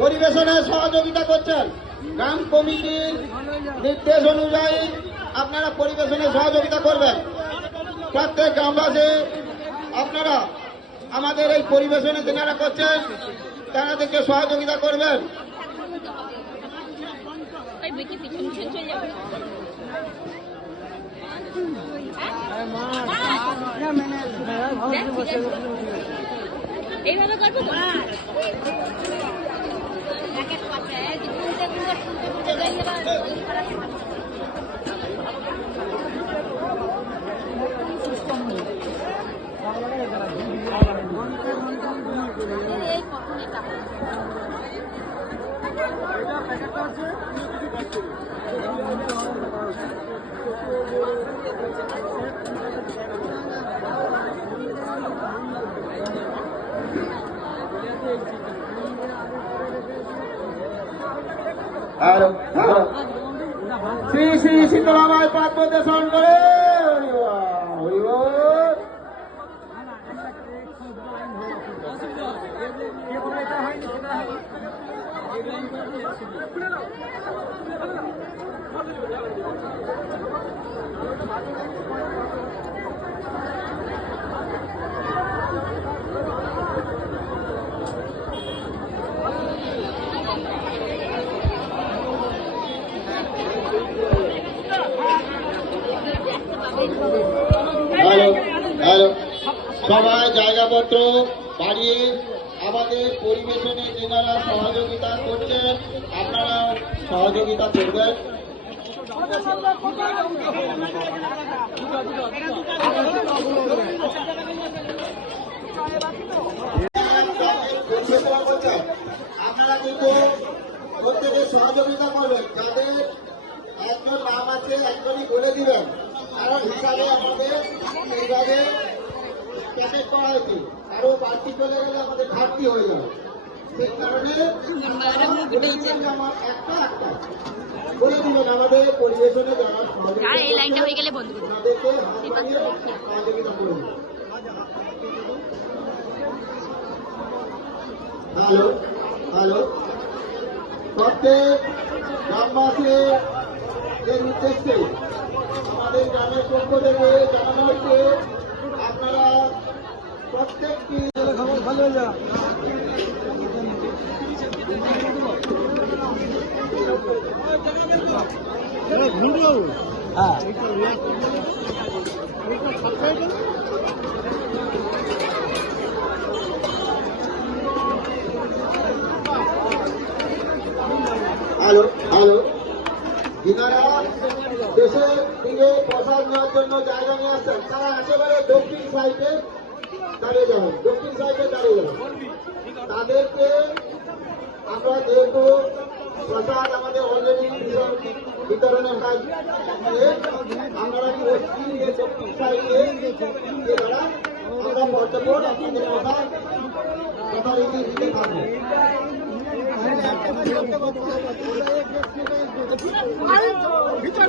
পরিবেশনে সহযোগিতা করছেন। গ্রাম কমিটির নির্দেশ অনুযায়ী আপনারা পরিবেশনে সহযোগিতা করবেন। প্রত্যেক গ্রামবাসী আপনারা আমাদের এই পরিবেশনে যারা করছেন তাদেরকে সহযোগিতা করবেন। এইভাবে করবো তো শ্রী শ্রী শীতলামায় পাঠ প্রদর্শন করে সবাই জায়গাপত্র বাড়িয়ে আমাদের পরিবেশনে যারা সহযোগিতা করছেন আপনারা সহযোগিতা করবেন। আপনারা কিন্তু প্রত্যেকে সহযোগিতা করবেন। যাদের একজন নাম আছে একজনই বলে দিবেন, কারণ হিসাবে আমাদের এইভাবে প্যাকেজ করা হয়েছে। আরো বাড়তি চলে গেলে আমাদের ঘাটতি হয়ে যাবে। সেই কারণে আমার একটা বলে দিবেন আমাদের পরিবেশনে যারা এই লাইনটা হয়ে গেলে বন্ধ তাদেরকে সহযোগিতা করবেন। হ্যালো হ্যালো, প্রত্যেক গ্রামবাসীর যে নির্দেশে আমাদের গ্রামের পক্ষ থেকে জানানো হচ্ছে আপনারা প্রত্যেকটি ভালো যা হ্যালো হ্যালো, যিনারা দেশের দিকে প্রসাদ নেওয়ার জন্য জায়গা নিয়ে আসছেন তারা একেবারে দক্ষিণ সাইডে দাঁড়িয়ে যাবেন, দক্ষিণ সাইডে দাঁড়িয়ে যাবেন। তাদেরকে আমরা যেহেতু প্রসাদ আমাদের অলরেডি বিতরণের কাজ আপনারা দক্ষিণ সাইডে দাঁড়ান, আমরা পর্যটন আপনাদের প্রসাদ যথারীতি দিতে থাকবো। ভিতরে